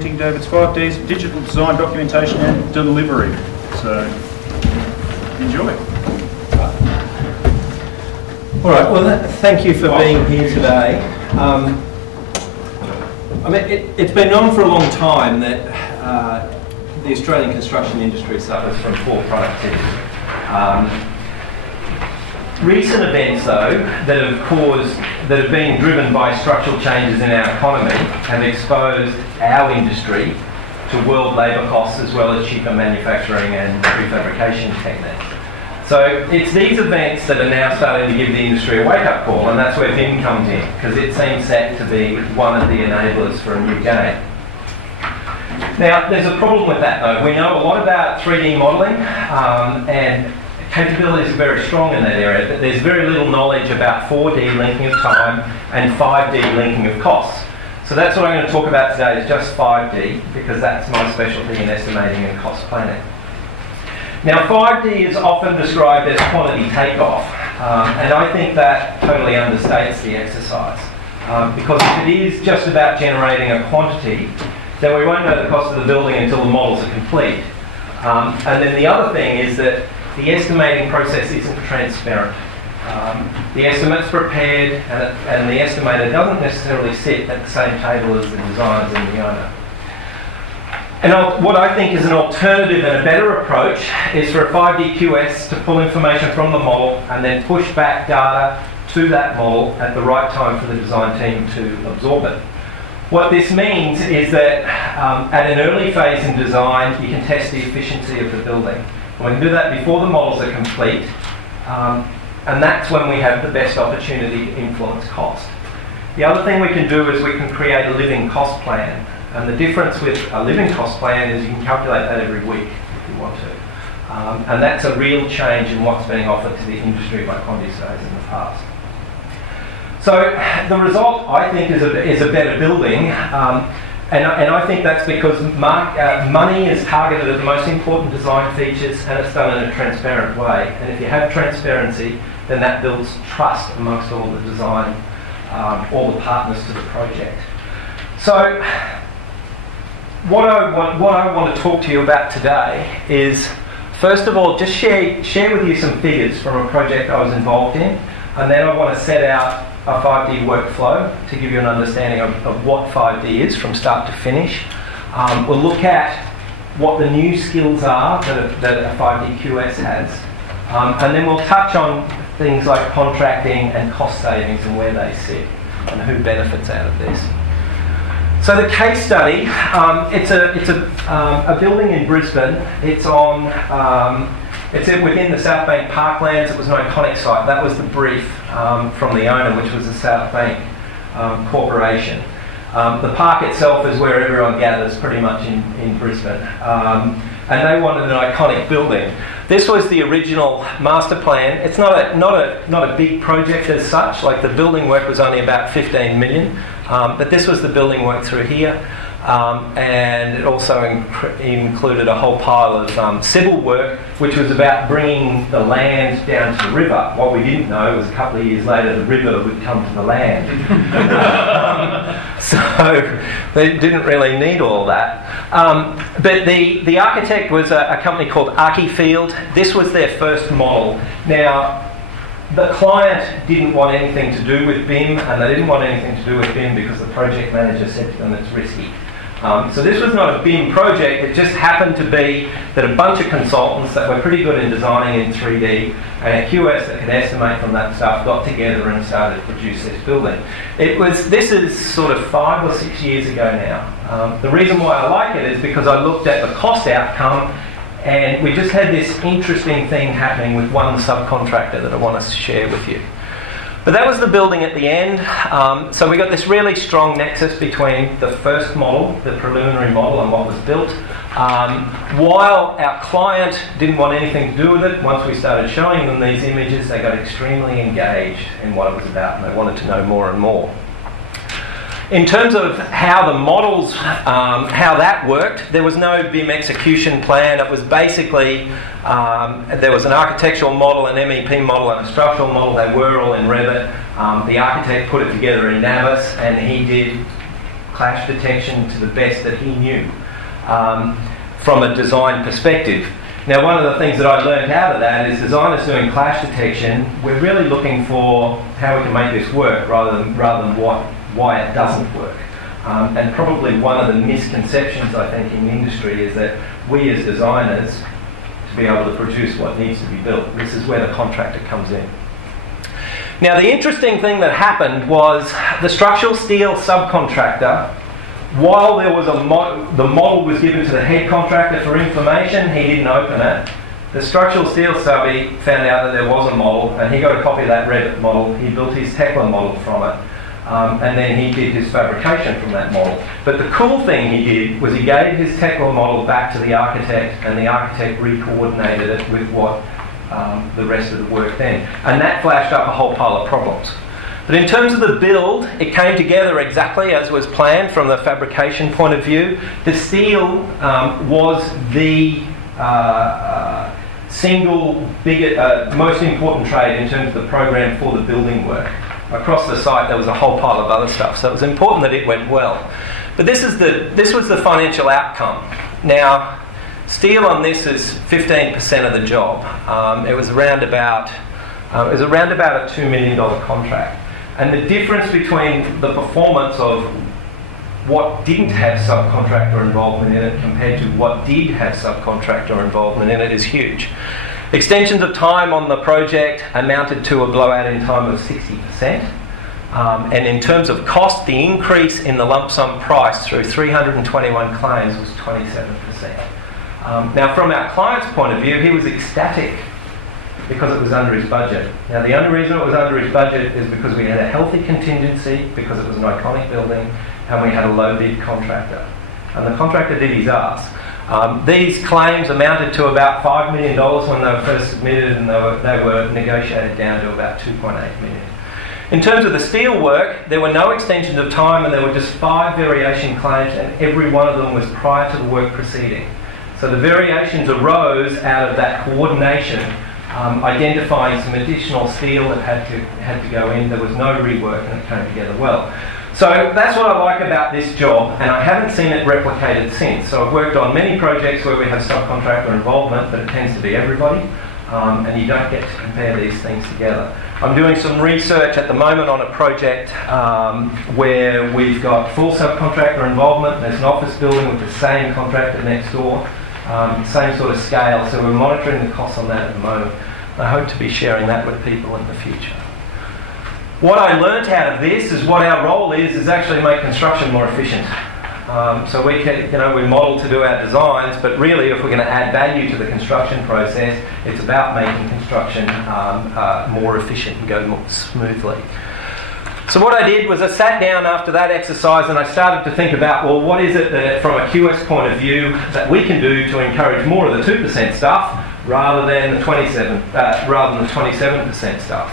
David's 5Ds, digital design, documentation and delivery. So, enjoy. All right, well, thank you for being here today. I mean, it's been known for a long time that the Australian construction industry suffers from poor productivity. Recent events, though, that have been driven by structural changes in our economy have exposed our industry to world labour costs as well as cheaper manufacturing and prefabrication techniques. So it's these events that are now starting to give the industry a wake-up call, and that's where BIM comes in, because it seems set to be one of the enablers for a new game. Now, there's a problem with that, though. We know a lot about 3D modelling, and capabilities are very strong in that area, but there's very little knowledge about 4D linking of time and 5D linking of costs. So that's what I'm going to talk about today, is just 5D, because that's my specialty in estimating and cost planning. Now, 5D is often described as quantity takeoff, and I think that totally understates the exercise. Because if it is just about generating a quantity, then we won't know the cost of the building until the models are complete. And then the other thing is that the estimating process isn't transparent. The estimate's prepared, and the estimator doesn't necessarily sit at the same table as the designers and the owner. And what I think is an alternative and a better approach is for a 5D QS to pull information from the model and then push back data to that model at the right time for the design team to absorb it. What this means is that at an early phase in design, you can test the efficiency of the building. And we can do that before the models are complete, and that's when we have the best opportunity to influence cost. The other thing we can do is we can create a living cost plan. And the difference with a living cost plan is you can calculate that every week if you want to. And that's a real change in what's being offered to the industry by quantity studies in the past. So the result, I think, is a better building. And I think that's because money is targeted at the most important design features, and it's done in a transparent way. And if you have transparency, then that builds trust amongst all the design, all the partners to the project. So what I want to talk to you about today is, first of all, just share with you some figures from a project I was involved in, and then I want to set out a 5D workflow to give you an understanding of what 5D is from start to finish. We'll look at what the new skills are that a 5D QS has, and then we'll touch on things like contracting and cost savings and where they sit and who benefits out of this. So the case study, it's a building in Brisbane. It's within the South Bank Parklands. It was an iconic site. That was the brief from the owner, which was the South Bank Corporation. The park itself is where everyone gathers pretty much in Brisbane. And they wanted an iconic building. This was the original master plan. It's not a big project as such. Like, the building work was only about 15 million, but this was the building work through here. And it also included a whole pile of civil work, which was about bringing the land down to the river. What we didn't know was a couple of years later the river would come to the land. So they didn't really need all that. But the architect was a company called Archifield. This was their first model. Now, the client didn't want anything to do with BIM, and they didn't want anything to do with BIM because the project manager said to them it's risky. So this was not a BIM project. It just happened to be that a bunch of consultants that were pretty good in designing in 3D and a QS that could estimate from that stuff got together and started to produce this building. This is sort of 5 or 6 years ago now. The reason why I like it is because I looked at the cost outcome, and we just had this interesting thing happening with one subcontractor that I want to share with you. But that was the building at the end. So we got this really strong nexus between the first model, the preliminary model, and what was built. While our client didn't want anything to do with it, once we started showing them these images, they got extremely engaged in what it was about, and they wanted to know more and more. In terms of how the models, how that worked, there was no BIM execution plan. It was basically, there was an architectural model, an MEP model, and a structural model. They were all in Revit. The architect put it together in Navis, and he did clash detection to the best that he knew from a design perspective. Now, one of the things that I learned out of that is designers doing clash detection, we're really looking for how we can make this work rather than why it doesn't work. And probably one of the misconceptions, I think, in the industry is that we as designers, to be able to produce what needs to be built, this is where the contractor comes in. Now, the interesting thing that happened was the structural steel subcontractor, while there was the model was given to the head contractor for information, he didn't open it. The structural steel subby found out that there was a model, and he got a copy of that Revit model. He built his Tekla model from it, and then he did his fabrication from that model. But the cool thing he did was he gave his Tekla model back to the architect, and the architect re-coordinated it with what the rest of the work then. And that flashed up a whole pile of problems. But in terms of the build, it came together exactly as was planned from the fabrication point of view. The steel was the single most important trade in terms of the program for the building work. Across the site there was a whole pile of other stuff, so it was important that it went well. But this was the financial outcome. Now, steel on this is 15% of the job. It was around about a $2 million contract. And the difference between the performance of what didn't have subcontractor involvement in it compared to what did have subcontractor involvement in it is huge. Extensions of time on the project amounted to a blowout in time of 60%. And in terms of cost, the increase in the lump sum price through 321 claims was 27%. Now, from our client's point of view, he was ecstatic because it was under his budget. Now, the only reason it was under his budget is because we had a healthy contingency, because it was an iconic building, and we had a low bid contractor. And the contractor did his ass. These claims amounted to about $5 million when they were first submitted, and they were negotiated down to about $2.8 million. In terms of the steel work, there were no extensions of time, and there were just 5 variation claims, and every one of them was prior to the work proceeding. So the variations arose out of that coordination, identifying some additional steel that had to go in. There was no rework, and it came together well. So that's what I like about this job, and I haven't seen it replicated since. So I've worked on many projects where we have subcontractor involvement, but it tends to be everybody, and you don't get to compare these things together. I'm doing some research at the moment on a project where we've got full subcontractor involvement. There's an office building with the same contractor next door, same sort of scale, so we're monitoring the costs on that at the moment. I hope to be sharing that with people in the future. What I learnt out of this is what our role is actually make construction more efficient. So we model to do our designs, but really if we're going to add value to the construction process, it's about making construction more efficient and go more smoothly. So what I did was I sat down after that exercise and I started to think about, well, what is it that from a QS point of view that we can do to encourage more of the 2% stuff rather than the 27% stuff.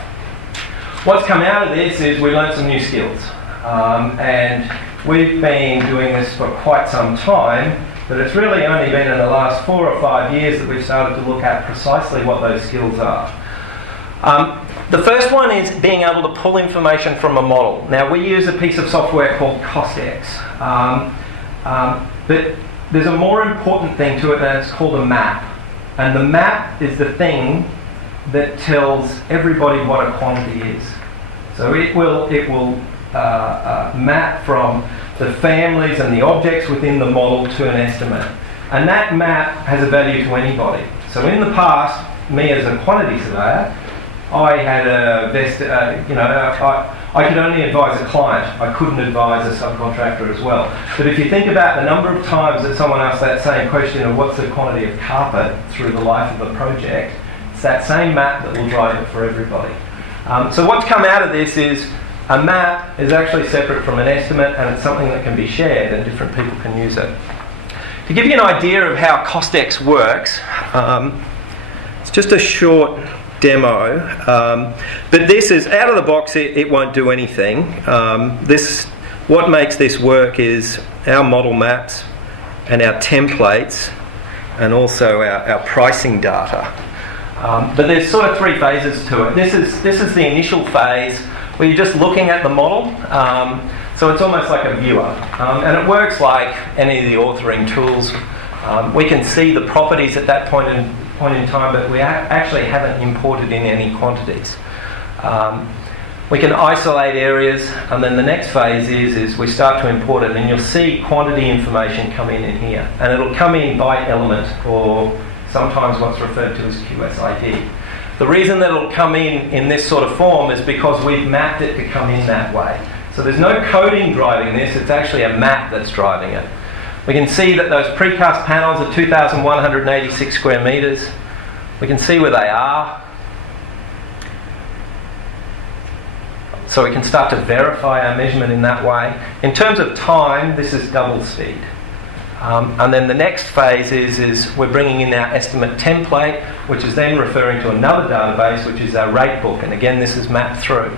What's come out of this is we learned some new skills, and we've been doing this for quite some time, but it's really only been in the last 4 or 5 years that we've started to look at precisely what those skills are. The first one is being able to pull information from a model. Now, we use a piece of software called CostX, but there's a more important thing to it, and it's called a map. And the map is the thing that tells everybody what a quantity is. So it will map from the families and the objects within the model to an estimate. And that map has a value to anybody. So in the past, me as a quantity surveyor, I had I could only advise a client. I couldn't advise a subcontractor as well. But if you think about the number of times that someone asked that same question of what's the quantity of carpet through the life of the project, it's that same map that will drive it for everybody. So what's come out of this is a map is actually separate from an estimate, and it's something that can be shared and different people can use it. To give you an idea of how CostX works, it's just a short demo, but this is out of the box. It won't do anything. What makes this work is our model maps and our templates, and also our pricing data. But there's sort of 3 phases to it. This is the initial phase where you're just looking at the model. So it's almost like a viewer. And it works like any of the authoring tools. We can see the properties at that point in time, but we actually haven't imported in any quantities. We can isolate areas, and then the next phase is we start to import it, and you'll see quantity information come in here. And it'll come in by element, or sometimes what's referred to as QSID. The reason that it'll come in this sort of form is because we've mapped it to come in that way. So there's no coding driving this, it's actually a map that's driving it. We can see that those precast panels are 2,186 square metres. We can see where they are. So we can start to verify our measurement in that way. In terms of time, this is double speed. And then the next phase is we're bringing in our estimate template, which is then referring to another database, which is our rate book. And again, this is mapped through.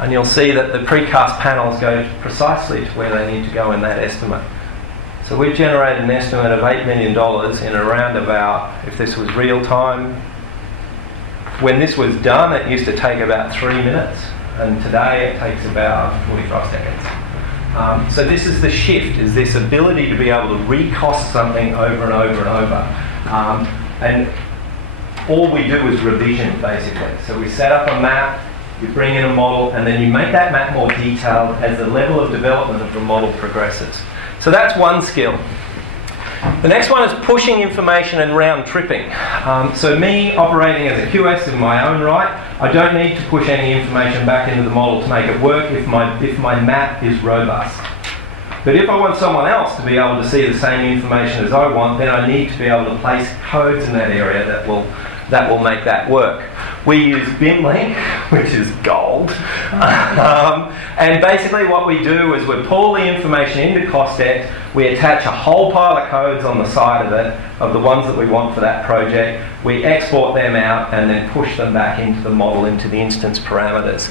And you'll see that the precast panels go precisely to where they need to go in that estimate. So we've generated an estimate of $8 million in around about, if this was real time, when this was done, it used to take about 3 minutes. And today it takes about 45 seconds. So this is the shift, is this ability to be able to recost something over and over and over. And all we do is revision, basically. So we set up a map, you bring in a model, and then you make that map more detailed as the level of development of the model progresses. So that's one skill. The next one is pushing information and round tripping. So me operating as a QS in my own right, I don't need to push any information back into the model to make it work if my map is robust. But if I want someone else to be able to see the same information as I want, then I need to be able to place codes in that area that will make that work. We use BIM link, which is gold. And basically what we do is we pull the information into CostX, we attach a whole pile of codes on the side of it, of the ones that we want for that project, we export them out and then push them back into the model, into the instance parameters.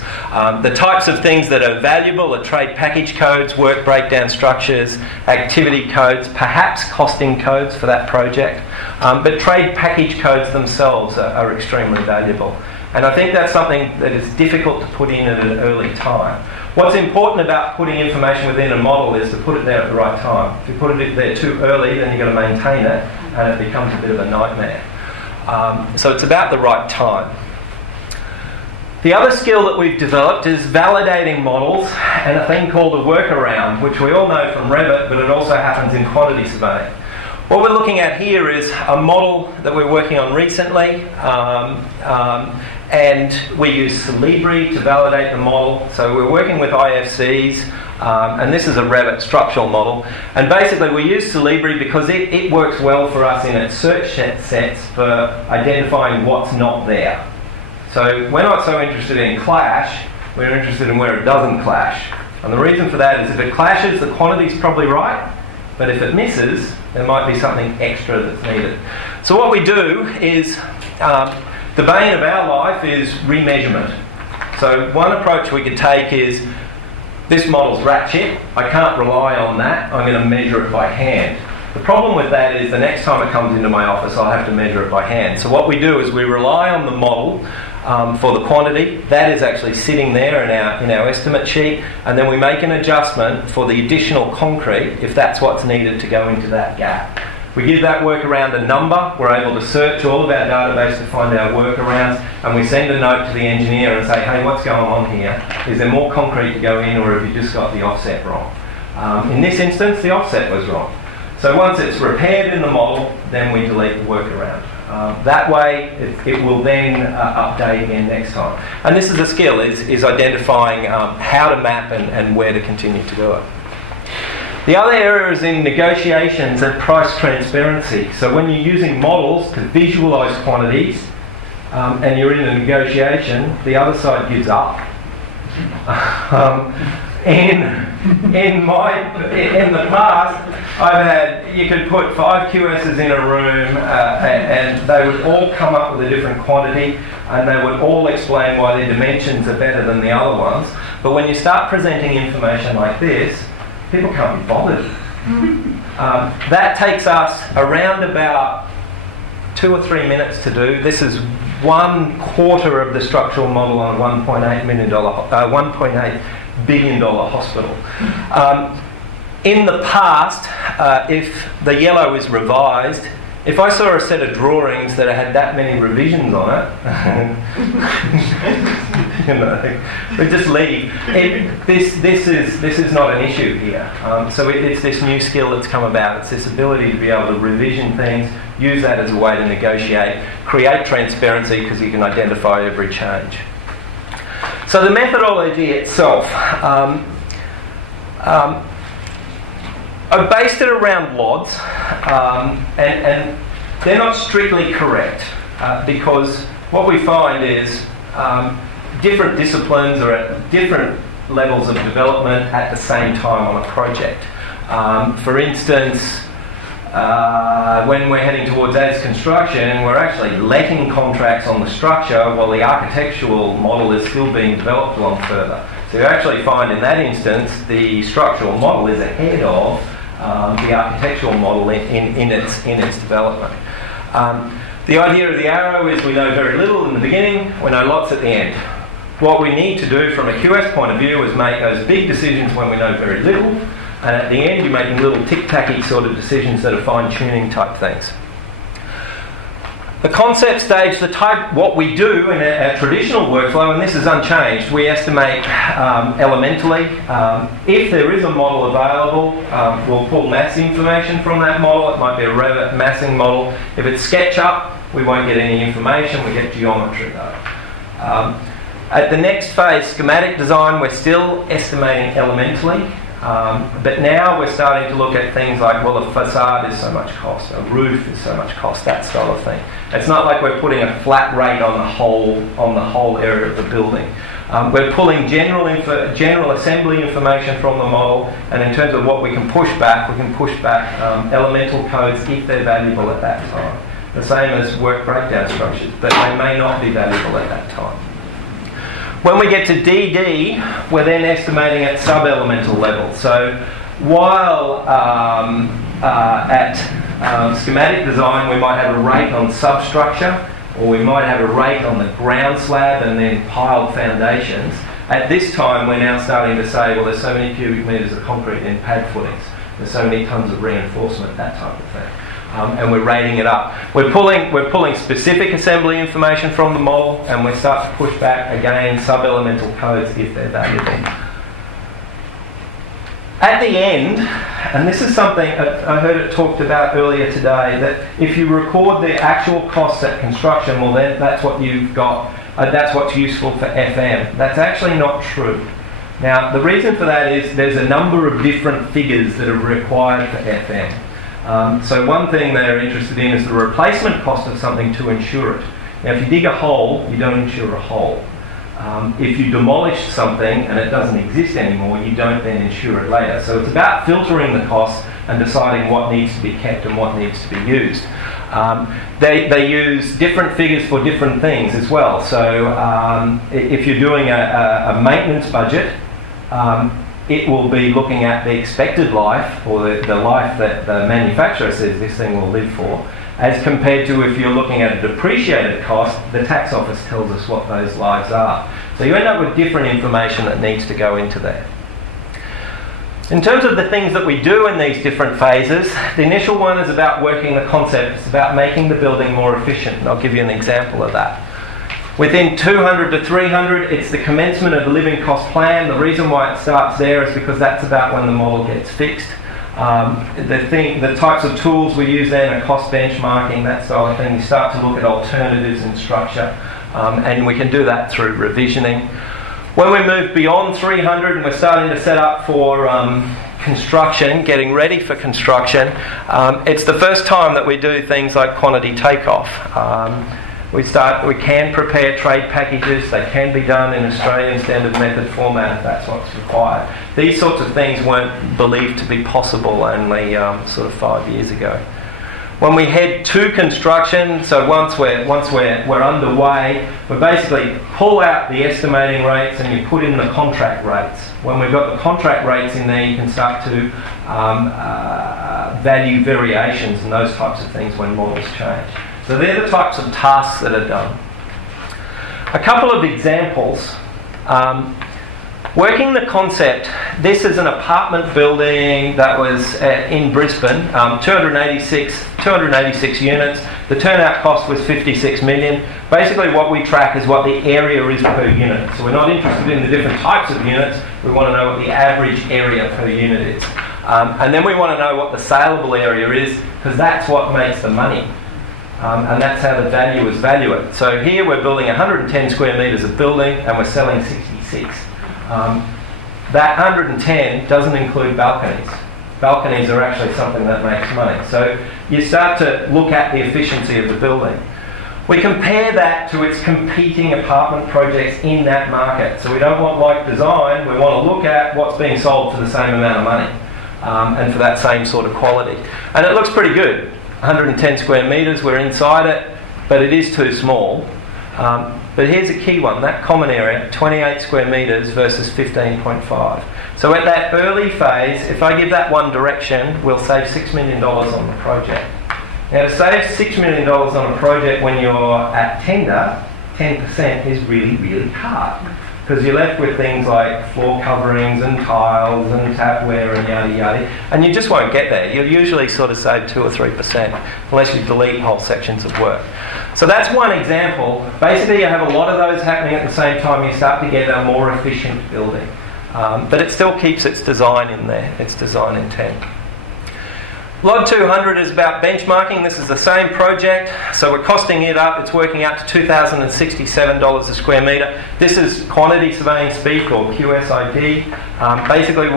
The types of things that are valuable are trade package codes, work breakdown structures, activity codes, perhaps costing codes for that project. But trade package codes themselves are extremely valuable. And I think that's something that is difficult to put in at an early time. What's important about putting information within a model is to put it there at the right time. If you put it there too early, then you've got to maintain it, and it becomes a bit of a nightmare. So it's about the right time. The other skill that we've developed is validating models and a thing called a workaround, which we all know from Revit, but it also happens in quantity surveying. What we're looking at here is a model that we're working on recently, and we use Celebri to validate the model. So we're working with IFCs, and this is a Revit structural model. And basically we use Celebri because it works well for us in its search sets for identifying what's not there. So we're not so interested in clash, we're interested in where it doesn't clash. And the reason for that is if it clashes, the quantity's probably right, but if it misses, there might be something extra that's needed. So what we do is, the bane of our life is remeasurement. So one approach we could take is, this model's ratchet, I can't rely on that, I'm going to measure it by hand. The problem with that is the next time it comes into my office I'll have to measure it by hand. So what we do is we rely on the model for the quantity. That is actually sitting there in our estimate sheet, and then we make an adjustment for the additional concrete if that's what's needed to go into that gap. We give that workaround a number, we're able to search all of our database to find our workarounds, and we send a note to the engineer and say, hey, what's going on here? Is there more concrete to go in, or have you just got the offset wrong? In this instance, the offset was wrong. So once it's repaired in the model, then we delete the workaround. That way, it will then update again next time. And this is a skill, is identifying how to map and where to continue to do it. The other area is in negotiations and price transparency. So when you're using models to visualise quantities and you're in a negotiation, the other side gives up. In the past, I've had, you could put 5 QSs in a room and they would all come up with a different quantity and they would all explain why their dimensions are better than the other ones. But when you start presenting information like this, people can't be bothered. That takes us around about 2 or 3 minutes to do. This is 1/4 of the structural model on a $1.8 billion-dollar hospital. In the past, if the yellow is revised, if I saw a set of drawings that had that many revisions on it, we'd just leave. This is not an issue here. So it's this new skill that's come about. It's this ability to be able to revision things, use that as a way to negotiate, create transparency because you can identify every change. So the methodology itself, I've based it around LODs, and they're not strictly correct because what we find is different disciplines are at different levels of development at the same time on a project. For instance, when we're heading towards as construction, we're actually letting contracts on the structure while the architectural model is still being developed along further. So you actually find in that instance the structural model is ahead of the architectural model in its development. The idea of the arrow is we know very little in the beginning, we know lots at the end. What we need to do from a QS point of view is make those big decisions when we know very little, and at the end you're making little tic-tacky sort of decisions that are fine-tuning type things. The concept stage, what we do in a traditional workflow, and this is unchanged, we estimate elementally. If there is a model available, we'll pull mass information from that model. It might be a Revit massing model. If it's SketchUp, we won't get any information, we get geometry though. At the next phase, schematic design, we're still estimating elementally. But now we're starting to look at things like, well, a facade is so much cost, a roof is so much cost, that style of thing. It's not like we're putting a flat rate on the whole area of the building. We're pulling general assembly information from the model, and in terms of what we can push back elemental codes if they're valuable at that time. The same as work breakdown structures, but they may not be valuable at that time. When we get to DD, we're then estimating at sub-elemental level. So while at schematic design we might have a rate on substructure, or we might have a rate on the ground slab and then piled foundations, at this time we're now starting to say, well, there's so many cubic metres of concrete in pad footings, there's so many tonnes of reinforcement, that type of thing. And we're rating it up. We're pulling specific assembly information from the model, and we start to push back again sub-elemental codes if they're valuable. At the end, and this is something I heard it talked about earlier today, that if you record the actual costs at construction, well then that's what you've got, that's what's useful for FM. That's actually not true. Now the reason for that is there's a number of different figures that are required for FM. So one thing they're interested in is the replacement cost of something to insure it. Now if you dig a hole, you don't insure a hole. If you demolish something and it doesn't exist anymore, you don't then insure it later. So it's about filtering the costs and deciding what needs to be kept and what needs to be used. They use different figures for different things as well. So if you're doing a maintenance budget, it will be looking at the expected life, or the life that the manufacturer says this thing will live for, as compared to if you're looking at a depreciated cost, the tax office tells us what those lives are. So you end up with different information that needs to go into there. In terms of the things that we do in these different phases, the initial one is about working the concept. It's about making the building more efficient, and I'll give you an example of that. Within 200 to 300, it's the commencement of the living cost plan. The reason why it starts there is because that's about when the model gets fixed. The types of tools we use then are cost benchmarking, that style of thing. You start to look at alternatives in structure, and we can do that through revisioning. When we move beyond 300 and we're starting to set up for construction, getting ready for construction, it's the first time that we do things like quantity takeoff. We can prepare trade packages. They can be done in Australian standard method format if that's what's required. These sorts of things weren't believed to be possible only sort of 5 years ago. When we head to construction, so once we're underway, we basically pull out the estimating rates and you put in the contract rates. When we've got the contract rates in there, you can start to value variations and those types of things when models change. So they're the types of tasks that are done. A couple of examples. Working the concept, this is an apartment building that was in Brisbane, 286 units. The turnout cost was 56 million. Basically what we track is what the area is per unit. So we're not interested in the different types of units, we want to know what the average area per unit is. And then we want to know what the saleable area is, because that's what makes the money. And that's how the valuers value it. So here we're building 110 square metres of building and we're selling 66. That 110 doesn't include balconies. Balconies are actually something that makes money. So you start to look at the efficiency of the building. We compare that to its competing apartment projects in that market. So we don't want like design, we want to look at what's being sold for the same amount of money and for that same sort of quality. And it looks pretty good. 110 square metres, we're inside it, but it is too small. But here's a key one, that common area, 28 square metres versus 15.5. So at that early phase, if I give that one direction, we'll save $6 million on the project. Now to save $6 million on a project when you're at tender, 10% is really, really hard. Because you're left with things like floor coverings and tiles and tapware and yada yada, and you just won't get there. You'll usually sort of save 2 or 3% unless you delete whole sections of work. So that's one example. Basically you have a lot of those happening at the same time, you start to get a more efficient building. But it still keeps its design in there, its design intent. Log 200 is about benchmarking. This is the same project, so we're costing it up. It's working out to $2,067 a square metre. This is quantity surveying speak, or QSIP. Basically,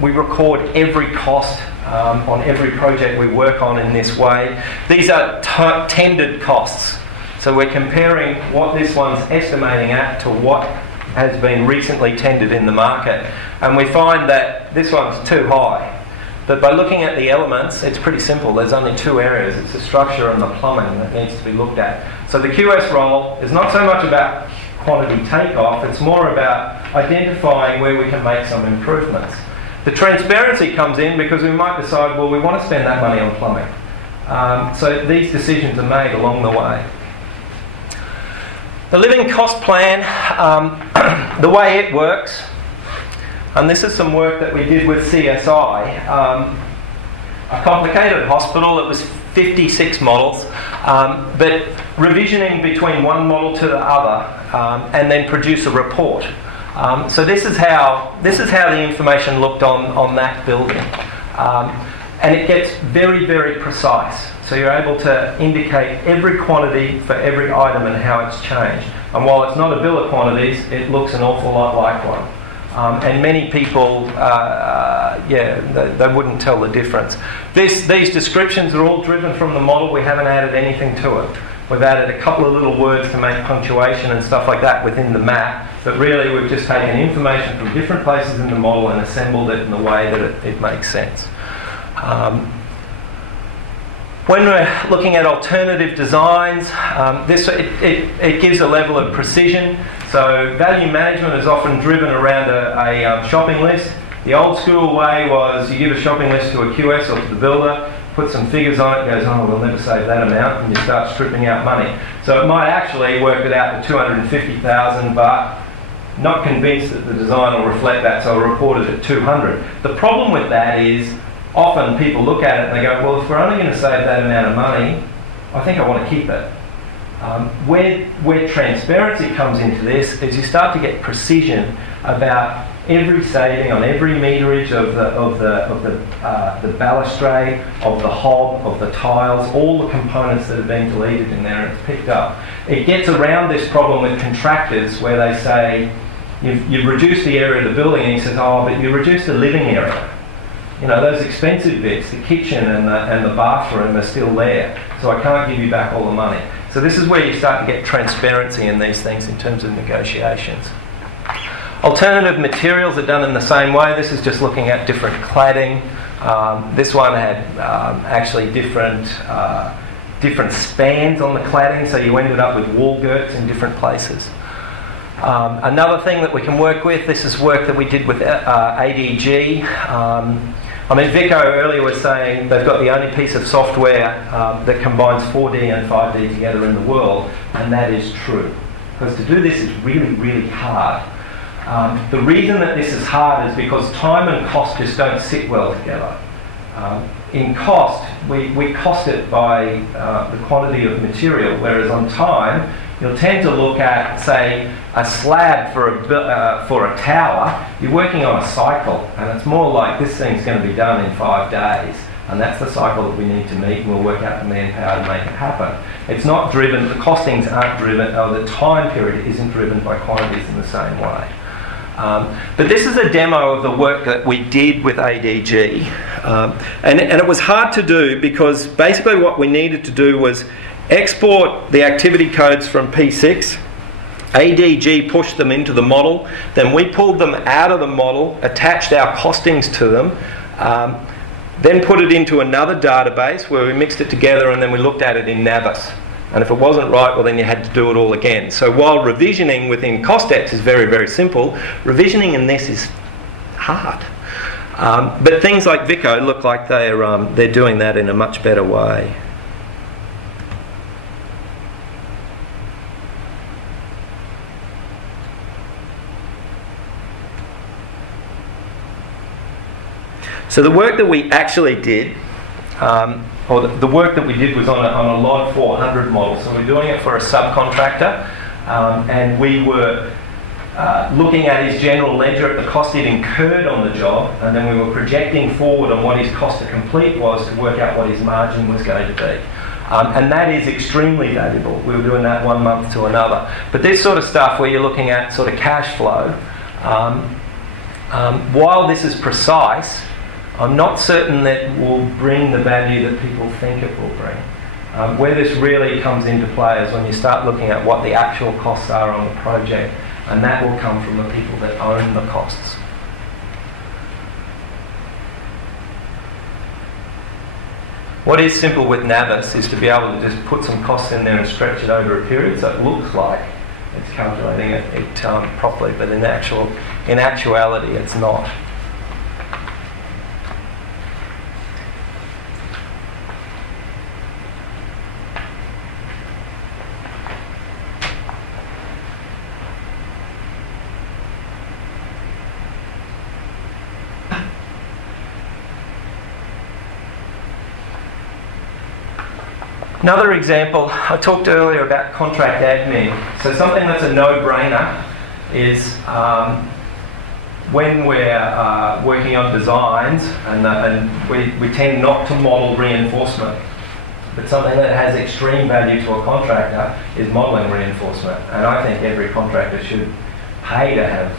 we record every cost on every project we work on in this way. These are tendered costs. So we're comparing what this one's estimating at to what has been recently tendered in the market. And we find that this one's too high. But by looking at the elements, it's pretty simple. There's only two areas. It's the structure and the plumbing that needs to be looked at. So the QS role is not so much about quantity takeoff, it's more about identifying where we can make some improvements. The transparency comes in because we might decide, well, we want to spend that money on plumbing. So these decisions are made along the way. The living cost plan, the way it works, and this is some work that we did with CSI. A complicated hospital, it was 56 models, but revisioning between one model to the other and then produce a report. So this is how the information looked on that building. And it gets very, very precise. So you're able to indicate every quantity for every item and how it's changed. And while it's not a bill of quantities, it looks an awful lot like one. And many people, they wouldn't tell the difference. These descriptions are all driven from the model. We haven't added anything to it. We've added a couple of little words to make punctuation and stuff like that within the map, but really we've just taken information from different places in the model and assembled it in the way that it makes sense. When we're looking at alternative designs, it gives a level of precision. So value management is often driven around a shopping list. The old school way was you give a shopping list to a QS or to the builder, put some figures on it, goes, oh, we'll never save that amount, and you start stripping out money. So it might actually work it out to $250,000, but not convinced that the design will reflect that, so I'll report it at 200. The problem with that is often people look at it and they go, well, if we're only going to save that amount of money, I think I want to keep it. Where transparency comes into this is you start to get precision about every saving on every meterage of the balustrade, of the hob, of the tiles, all the components that have been deleted in there, and it's picked up. It gets around this problem with contractors where they say, you've reduced the area of the building, and he says, oh, but you reduced the living area. You know, those expensive bits, the kitchen and the bathroom are still there, so I can't give you back all the money. So this is where you start to get transparency in these things in terms of negotiations. Alternative materials are done in the same way. This is just looking at different cladding. This one had actually different spans on the cladding, so you ended up with wall girts in different places. Another thing that we can work with, this is work that we did with ADG. I mean, Vico earlier was saying they've got the only piece of software that combines 4D and 5D together in the world, and that is true. Because to do this is really, really hard. The reason that this is hard is because time and cost just don't sit well together. In cost, we cost it by the quantity of material, whereas on time, you'll tend to look at, say, a slab for a tower. You're working on a cycle, and it's more like this thing's going to be done in 5 days, and that's the cycle that we need to meet, and we'll work out the manpower to make it happen. It's not driven, the costings aren't driven, or the time period isn't driven by quantities in the same way. But this is a demo of the work that we did with ADG, and it was hard to do because basically what we needed to do was export the activity codes from P6, ADG pushed them into the model, then we pulled them out of the model, attached our costings to them, then put it into another database where we mixed it together, and then we looked at it in Navis. And if it wasn't right, well, then you had to do it all again. So while revisioning within CostX is very, very simple, revisioning in this is hard. But things like Vico look like they're doing that in a much better way. So the work that we actually did, or the work that we did was on a LOD 400 model. So we're doing it for a subcontractor, and we were looking at his general ledger at the cost he'd incurred on the job, and then we were projecting forward on what his cost to complete was to work out what his margin was going to be. And that is extremely valuable. We were doing that 1 month to another. But this sort of stuff where you're looking at sort of cash flow, while this is precise, I'm not certain that it will bring the value that people think it will bring. Where this really comes into play is when you start looking at what the actual costs are on the project, and that will come from the people that own the costs. What is simple with Navis is to be able to just put some costs in there and stretch it over a period so it looks like it's calculating it properly, but in actuality it's not. Another example, I talked earlier about contract admin. So something that's a no-brainer is when we're working on designs, and we tend not to model reinforcement, but something that has extreme value to a contractor is modelling reinforcement. And I think every contractor should pay to have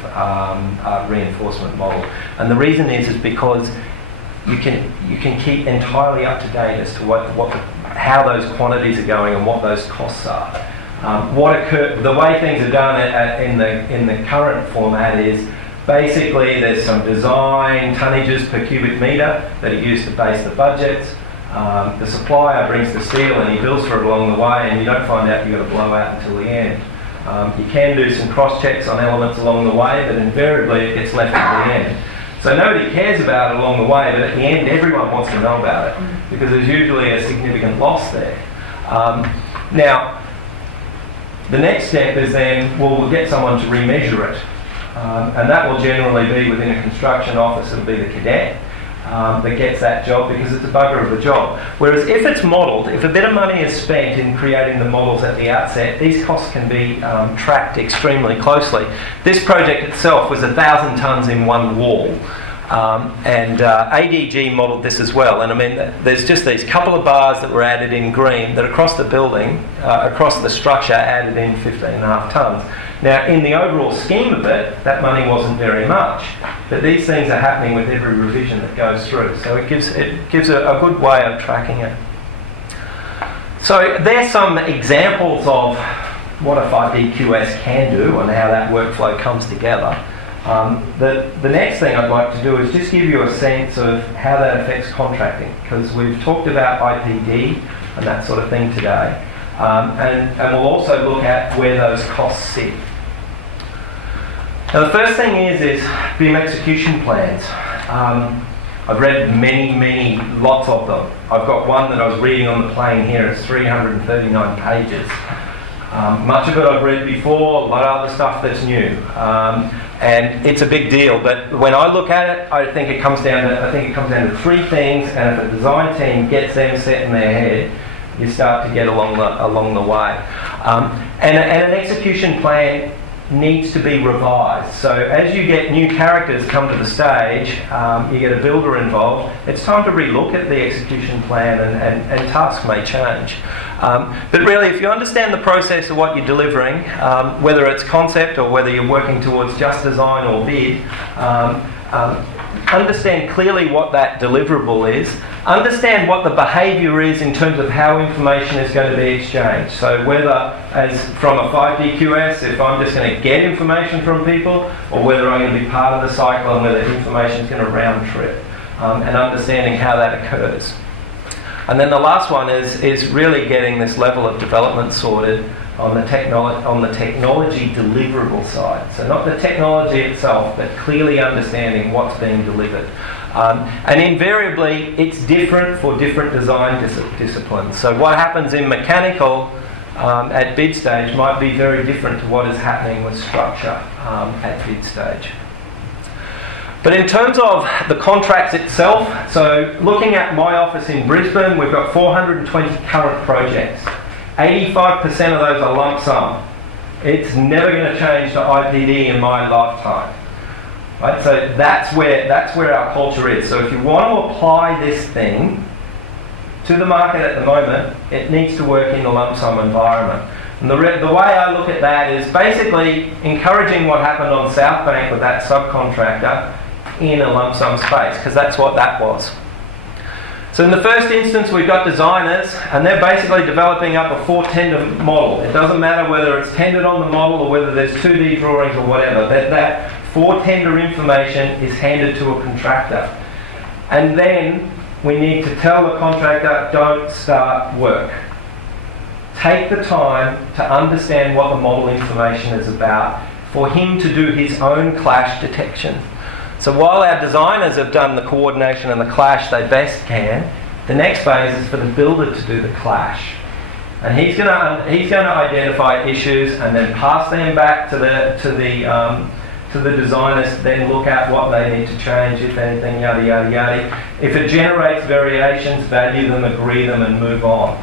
a reinforcement model. And the reason is because you can keep entirely up to date as to how those quantities are going and what those costs are. The way things are done in the current format is basically there's some design tonnages per cubic metre that are used to base the budgets. The supplier brings the steel and he bills for it along the way, and you don't find out you've got to blow out until the end. You can do some cross-checks on elements along the way, but invariably it gets left at the end. So nobody cares about it along the way, but at the end everyone wants to know about it because there's usually a significant loss there. Now, the next step is then, we'll get someone to remeasure it. And that will generally be within a construction office. It'll be the cadet that gets that job because it's a bugger of a job. Whereas if it's modelled, if a bit of money is spent in creating the models at the outset, these costs can be tracked extremely closely. This project itself was 1,000 tonnes in one wall. And ADG modelled this as well. And I mean, there's just these couple of bars that were added in green that across the building, across the structure, added in 15.5 tonnes. Now, in the overall scheme of it, that money wasn't very much, but these things are happening with every revision that goes through, so it gives a good way of tracking it. So there's some examples of what a 5DQS can do and how that workflow comes together. The next thing I'd like to do is just give you a sense of how that affects contracting, because we've talked about IPD and that sort of thing today, and we'll also look at where those costs sit. Now the first thing is BIM execution plans. I've read many, lots of them. I've got one that I was reading on the plane here. It's 339 pages. Much of it I've read before, a lot of other stuff that's new. And it's a big deal, but when I look at it, I think it comes down to three things, and if a design team gets them set in their head, you start to get along the way. And an execution plan needs to be revised. So as you get new characters come to the stage, you get a builder involved, it's time to relook at the execution plan, and tasks may change. But really, if you understand the process of what you're delivering, whether it's concept or whether you're working towards just design or bid, understand clearly what that deliverable is, understand what the behaviour is in terms of how information is going to be exchanged. So whether, as from a 5DQS, if I'm just going to get information from people, or whether I'm going to be part of the cycle and whether information is going to round trip, and understanding how that occurs. And then the last one is really getting this level of development sorted on the technology deliverable side. So not the technology itself, but clearly understanding what's being delivered. And invariably, it's different for different design disciplines. So what happens in mechanical at bid stage might be very different to what is happening with structure at bid stage. But in terms of the contracts itself, so looking at my office in Brisbane, we've got 420 current projects. 85% of those are lump sum. It's never going to change to IPD in my lifetime. Right? So that's where our culture is. So if you want to apply this thing to the market at the moment, it needs to work in a lump sum environment. And the way I look at that is basically encouraging what happened on South Bank with that subcontractor in a lump sum space, because that's what that was. So in the first instance, we've got designers, and they're basically developing up a 4-tender model. It doesn't matter whether it's tendered on the model or whether there's 2D drawings or whatever. That 4-tender information is handed to a contractor. And then we need to tell the contractor, don't start work. Take the time to understand what the model information is about for him to do his own clash detection. So while our designers have done the coordination and the clash they best can, the next phase is for the builder to do the clash. And he's going to identify issues and then pass them back to the designers to then look at what they need to change, if anything, yada yada yada. If it generates variations, value them, agree them, and move on.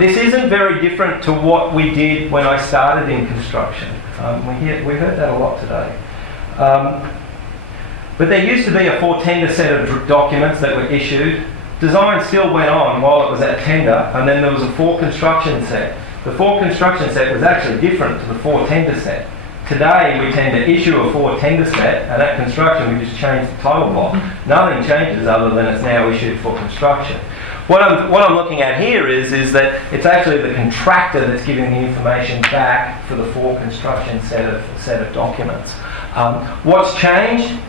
This isn't very different to what we did when I started in construction. We heard that a lot today. But there used to be a 4-tender set of documents that were issued. Design still went on while it was at tender, and then there was a 4-construction set. The 4-construction set was actually different to the 4-tender set. Today we tend to issue a 4-tender set, and at construction we just change the title block. Nothing changes other than it's now issued for construction. What I'm looking at here is that it's actually the contractor that's giving the information back for the 4-construction set of documents. What's changed?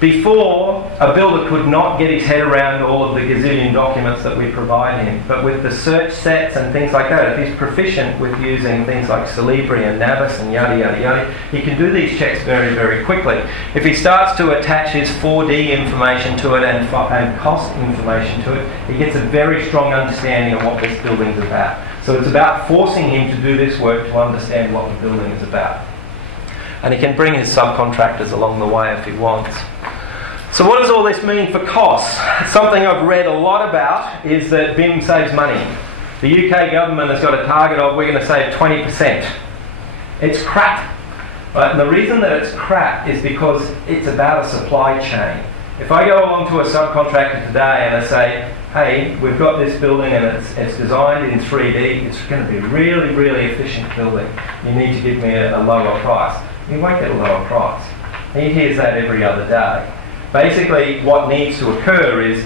Before, a builder could not get his head around all of the gazillion documents that we provide him. But with the search sets and things like that, if he's proficient with using things like Celebri and Navis and yada yada yada, he can do these checks very, very quickly. If he starts to attach his 4D information to it and cost information to it, he gets a very strong understanding of what this building's about. So it's about forcing him to do this work to understand what the building is about. And he can bring his subcontractors along the way if he wants. So what does all this mean for costs? Something I've read a lot about is that BIM saves money. The UK government has got a target of we're going to save 20%. It's crap. Right? And the reason that it's crap is because it's about a supply chain. If I go along to a subcontractor today and I say, hey, we've got this building and it's designed in 3D, it's going to be a really, really efficient building. You need to give me a lower price. You won't get a lower price. He hears that every other day. Basically, what needs to occur is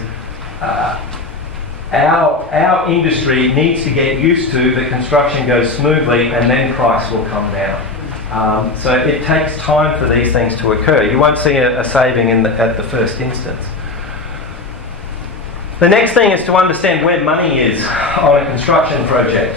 our industry needs to get used to the construction goes smoothly and then price will come down. So it takes time for these things to occur. You won't see a saving at the first instance. The next thing is to understand where money is on a construction project.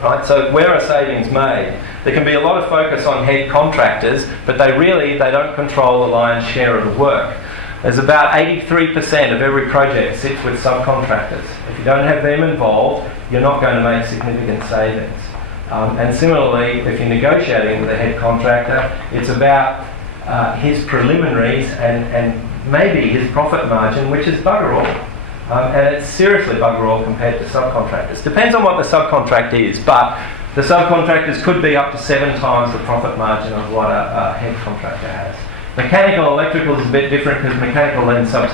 Right, so where are savings made? There can be a lot of focus on head contractors, but they don't control the lion's share of the work. There's about 83% of every project sits with subcontractors. If you don't have them involved, you're not going to make significant savings. And similarly, if you're negotiating with a head contractor, it's about his preliminaries and maybe his profit margin, which is bugger all. And it's seriously bugger all compared to subcontractors. Depends on what the subcontract is, but the subcontractors could be up to 7 times the profit margin of what a head contractor has. Mechanical, electrical is a bit different because mechanical then sub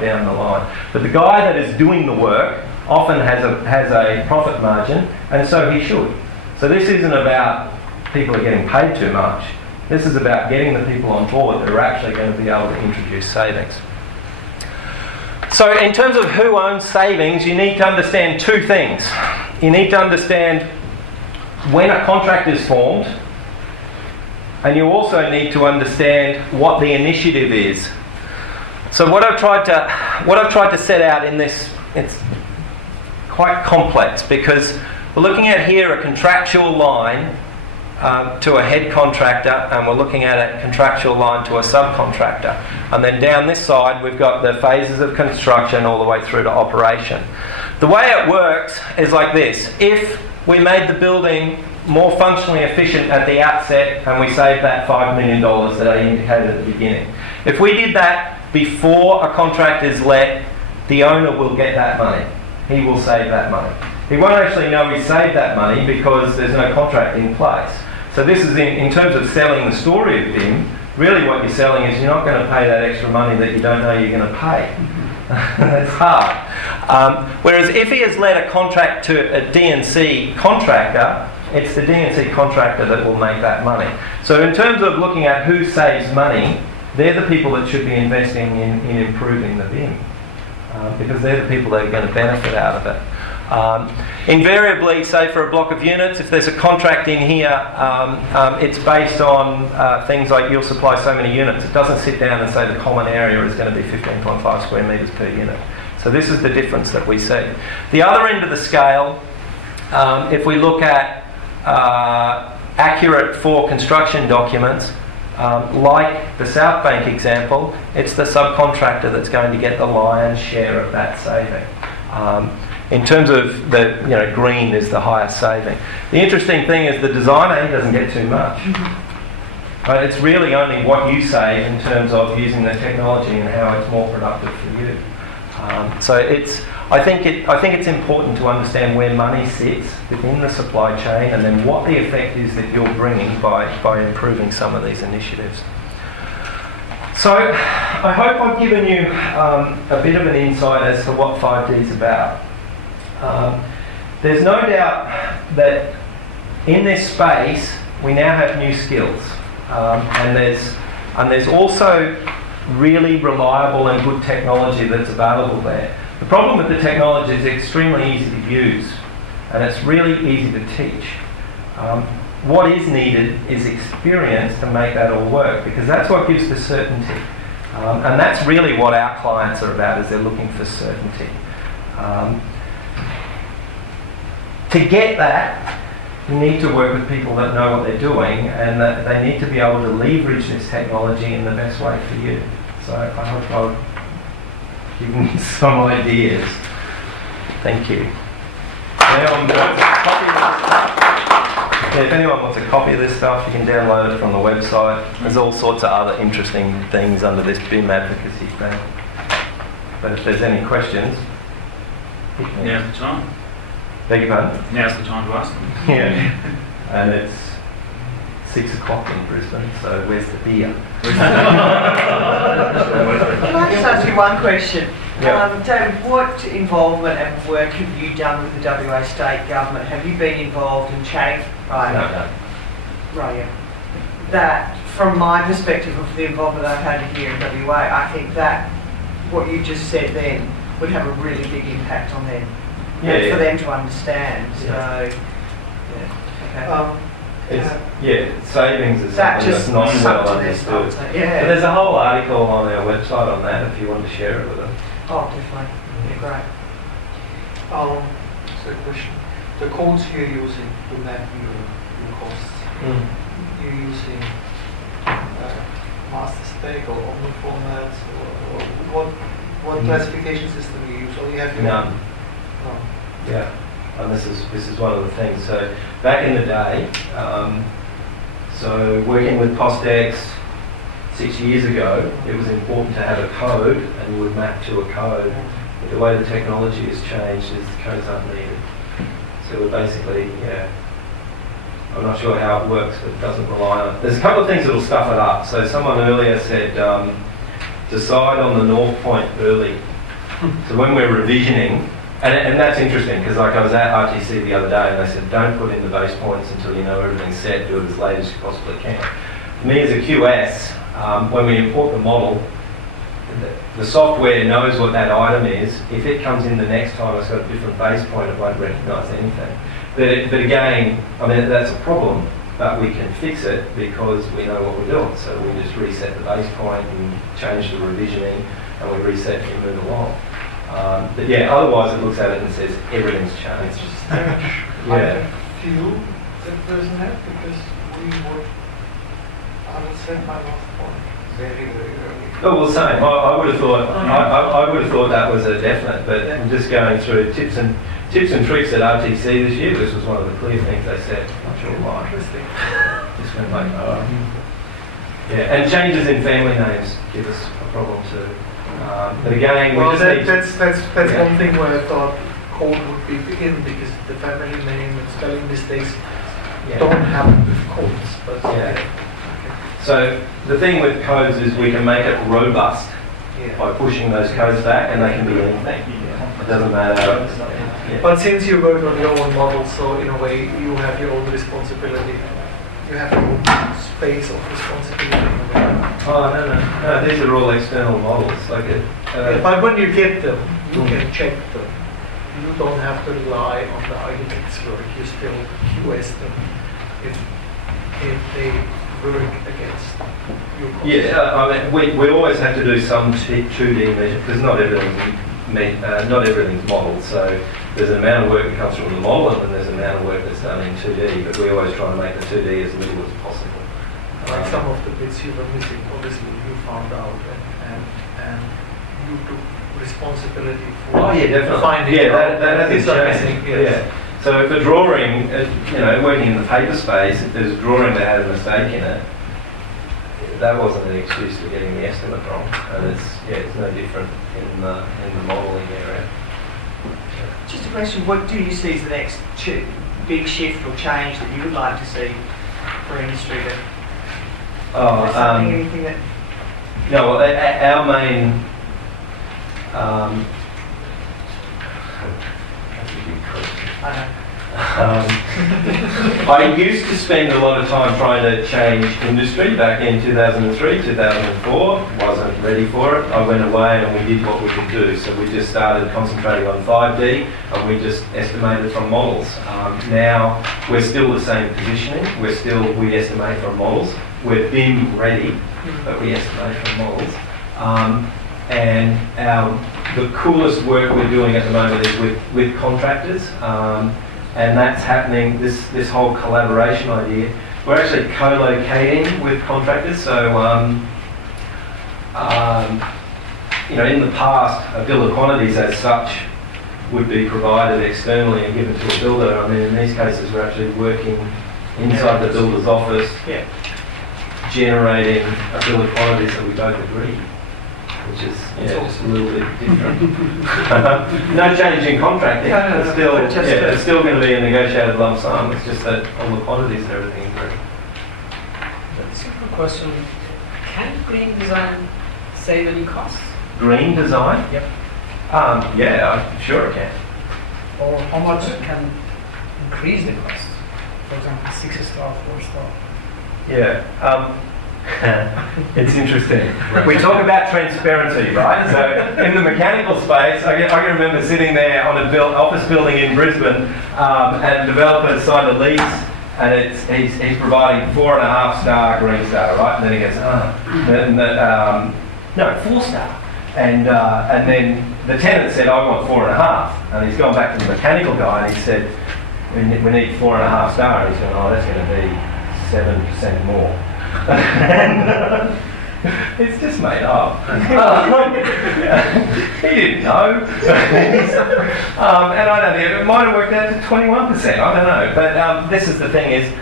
down the line. But the guy that is doing the work often has a profit margin, and so he should. So this isn't about people are getting paid too much. This is about getting the people on board that are actually going to be able to introduce savings. So in terms of who owns savings, you need to understand 2 things. You need to understand when a contract is formed, and you also need to understand what the initiative is. So what I've tried to set out in this, it's quite complex because we're looking at here a contractual line to a head contractor, and we're looking at a contractual line to a subcontractor. And then down this side we've got the phases of construction all the way through to operation. The way it works is like this. If we made the building more functionally efficient at the outset and we saved that $5 million that I indicated at the beginning, if we did that before a contract is let, the owner will get that money. He will save that money. He won't actually know he saved that money because there's no contract in place. So this is in terms of selling the story of BIM, really what you're selling is you're not going to pay that extra money that you don't know you're going to pay. That's hard. Whereas if he has let a contract to a D&C contractor, it's the D&C contractor that will make that money. So in terms of looking at who saves money, they're the people that should be investing in improving the BIM. Because they're the people that are going to benefit out of it. Invariably, say for a block of units, if there's a contract in here, it's based on things like you'll supply so many units. It doesn't sit down and say the common area is going to be 15.5 square metres per unit. So this is the difference that we see. The other end of the scale, if we look at accurate for construction documents, like the South Bank example, it's the subcontractor that's going to get the lion's share of that saving. In terms of the, green is the highest saving. The interesting thing is the designer, he doesn't get too much. But it's really only what you save in terms of using the technology and how it's more productive for you. So I think it's important to understand where money sits within the supply chain and then what the effect is that you're bringing by improving some of these initiatives. So I hope I've given you a bit of an insight as to what 5D is about. There's no doubt that in this space we now have new skills, and there's also really reliable and good technology that's available there. The problem with the technology is it's extremely easy to use and it's really easy to teach. What is needed is experience to make that all work, because that's what gives the certainty. And that's really what our clients are about, is they're looking for certainty. To get that, you need to work with people that know what they're doing, and that they need to be able to leverage this technology in the best way for you. So I hope I've given you some ideas. Thank you. If anyone wants a copy of this stuff, you can download it from the website. There's all sorts of other interesting things under this BIM advocacy thing. But if there's any questions... Now's the time. Beg your pardon? Now's the time to ask them. Yeah. And it's 6 o'clock in Brisbane, so where's the beer? Can I just ask you one question? Yep. David, what involvement and work have you done with the WA state government? Have you been involved in chatting? Right. No. Right, yeah. That, from my perspective of the involvement I've had here in WA, I think that what you just said then would have a really big impact on them. Yeah, for them to understand. So, savings is something that's not well understood. Yeah. But there's a whole article on our website on that if you want to share it with them. Oh, definitely. Yeah, great. So question. The codes you're using to map your costs, you're using master spec or omni formats, or what classification system you use? Or you have your None. Yeah, and this is one of the things. So back in the day, so working with Costex, 6 years ago, it was important to have a code and you would map to a code. But the way the technology has changed is the codes aren't needed. So we're basically, I'm not sure how it works, but it doesn't rely on it. There's a couple of things that will stuff it up. So someone earlier said, decide on the north point early. So when we're revisioning, and that's interesting because like I was at RTC the other day and they said don't put in the base points until you know everything's set, do it as late as you possibly can. Me as a QS, when we import the model, the software knows what that item is. If it comes in the next time it's got a different base point, it won't recognise anything. But again, I mean that's a problem, but we can fix it because we know what we're doing. So we just reset the base point and change the revisioning and we reset and move along. But yeah, otherwise it looks at it and says everything's changed. I feel that person had because I would set my last point very, very early. Oh, well, same. I would have thought I would have thought that was a definite. But I'm just going through tips and tricks at RTC this year. This was one of the clear things they said. Not sure why. Just went like, yeah. And changes in family names give us a problem too. But again, that's one thing where I thought code would be in because the family name and spelling mistakes don't happen with codes. But So the thing with codes is we can make it robust by pushing those codes back, and they can be anything. It doesn't matter. But since you work on your own model, so in a way you have your own responsibility. You have your own space of responsibility. Oh no! These are all external models. But when you get them, you can check them. You don't have to rely on the architect's work. You still QS them if they work against your costs. Yeah, I mean, we always have to do some 2D measure because not everything's modelled. So there's an amount of work that comes from the model, and then there's an amount of work that's done in 2D. But we always try to make the 2D as little as possible. Like some of the bits you were missing, obviously you found out, and you took responsibility for finding out. That hasn't changed. Yeah. So if a drawing, working in the paper space, if there's a drawing that had a mistake in it, that wasn't an excuse for getting the estimate wrong. And it's no different in the modelling area. Just a question, what do you see as the next big shift or change that you would like to see for industry? Anything that... No, well, our main... I used to spend a lot of time trying to change industry back in 2003, 2004. Wasn't ready for it. I went away and we did what we could do. So we just started concentrating on 5D and we just estimated from models. Now we're still the same positioning. We estimate from models. We're BIM ready, but we estimate from models. And the coolest work we're doing at the moment is with contractors. And that's happening, this whole collaboration idea. We're actually co-locating with contractors. So, in the past, a bill of quantities as such would be provided externally and given to a builder. I mean, in these cases, we're actually working inside the builder's office, generating a bill of quantities that we both agree, which is just a little bit different. No change in contracting. It's still going to be a negotiated lump sum. It's just that all the quantities and everything agree. Simple question: can green design save any costs? Green design? Yep. Sure it can. Or how much can increase the cost? For example, 6-star, 4-star. Yeah. It's interesting. We talk about transparency, right? So in the mechanical space, I can remember sitting there on a office building in Brisbane, and the developer signed a lease, and he's providing 4.5-star Green Star, right? And then he goes, 4-star. And then the tenant said, I want 4.5. And he's gone back to the mechanical guy and he said, we need 4.5-star. And he's going, that's going to be 7% more. And it's just made up. He didn't know. And I don't know, it might have worked out to 21%, I don't know. But this is the thing is,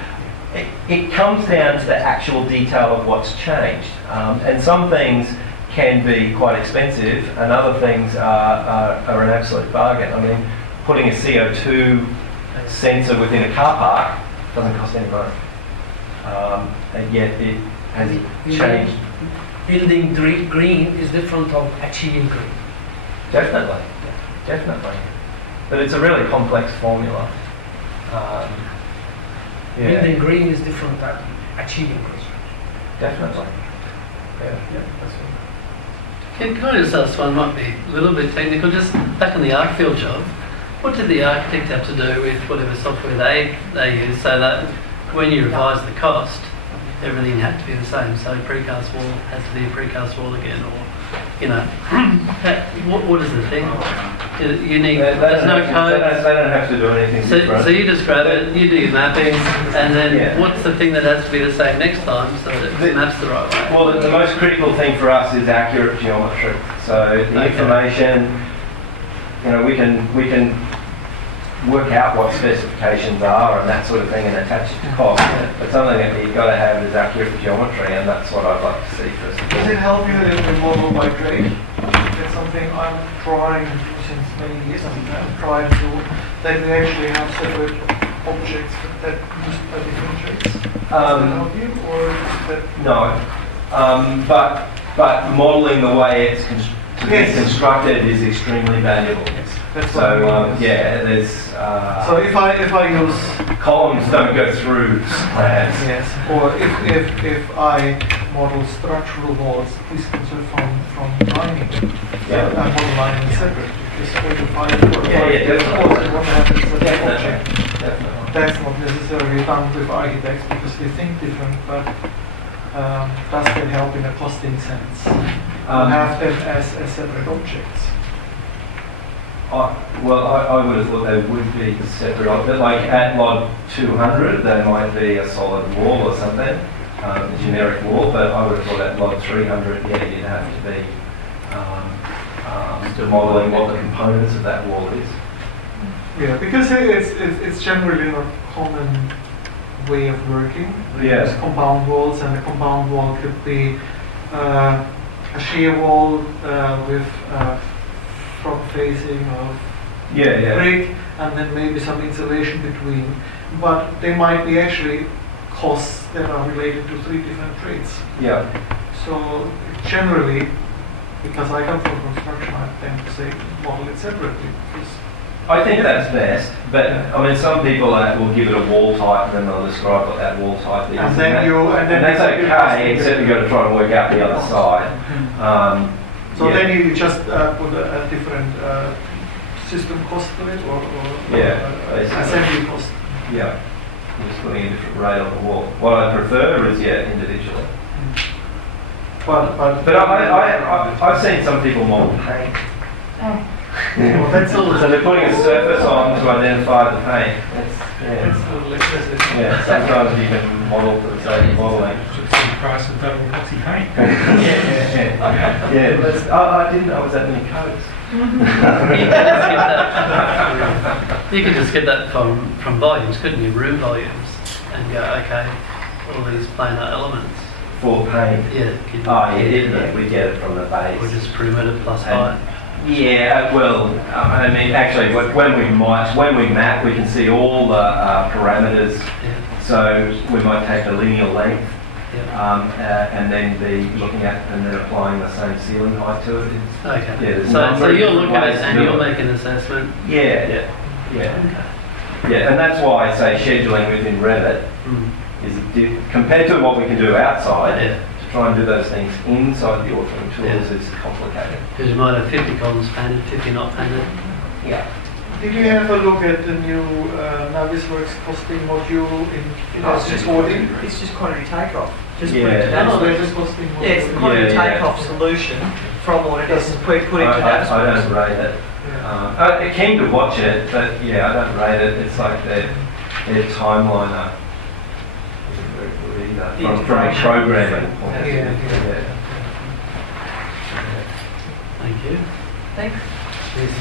it comes down to the actual detail of what's changed. And some things can be quite expensive, and other things are an absolute bargain. I mean, putting a CO2 sensor within a car park doesn't cost any money. And yet it has changed. Building green is different from achieving green. Definitely, definitely. But it's a really complex formula. Building green is different than achieving green. Definitely. Yeah, that's Can I just ask one, might be a little bit technical, just back on the ArcField job, what did the architect have to do with whatever software they use so that when you revise the cost, everything had to be the same? So precast wall has to be a precast wall again, or, you know, what is the thing? You need, there's no code. They don't have to do anything different. So you just grab it, you do your mapping, and then what's the thing that has to be the same next time so that it maps the right way? Well, the most critical thing for us is accurate geometry. So the information, you know, we can work out what specifications are and that sort of thing and attach it to cost. But something that you've got to have is accurate geometry, and that's what I'd like to see first. Does it help you in the model by grade? That's something I'm trying since many years. I'm trying to that we actually have separate objects that use different trades. Does that help you, or is that no? But modelling the way it's constructed is extremely valuable. That's so yeah, there's. So if I use columns don't go through plans. Yes. Or if I model structural walls, this comes from lining. Yeah. I model lining separate. Just 4 to 5. Definitely. What happens to the object? Definitely. That's not necessarily done with architects because they think different, but does that help in a costing sense? Have them as separate objects. Well, I would have thought they would be separate. But like at log 200, they might be a solid wall or something, a generic wall. But I would have thought at log 300, yeah, you'd have to be modelling what the components of that wall is. Yeah, because it's generally not a common way of working. There's compound walls, and a compound wall could be a shear wall with front facing of brick, and then maybe some insulation between. But they might be actually costs that are related to 3 different trades. Yeah. So generally, because I come from construction, I tend to say model it separately. I think that's best, but I mean, some people will give it a wall type and then they'll describe what that wall type is. And then that's okay, except you've got to try and work out the other side. So then you just put a different system cost to it, or assembly cost. Yeah, you're just putting a different rate on the wall. What I prefer is individually. But I've seen some people model paint. Well, that's so they're putting a surface on to identify the paint. Sometimes you can model for the sake of modelling. The price of double epoxy paint. I didn't know it was that many coats. You could just get that from volumes, couldn't you? Room volumes, and go, okay, all these planar elements. For paint? Yeah. We get it from the base. Or just perimeter plus height. Yeah, well, I mean, actually, when we map, we can see all the parameters. Yeah. So we might take a linear length, yeah. and then be looking at and then applying the same ceiling height to it. Okay. So you'll look at it and you'll make an assessment. Yeah. And that's why I say scheduling within Revit is compared to what we can do outside. Yeah. Try and do those things inside the authoring tools is complicated. Because you might have 50 columns painted, 50 not painted. Yeah. Did you have a look at the new Navisworks costing module in It's just quantity takeoff. Just put it to Navisworks costing module. Yeah, it's the quantity takeoff solution from what it is put into Navisworks. I don't rate it. I'm keen to watch it, but I don't rate it. It's like their timeliner. From a programming point of view. Thank you. Thanks. Yes.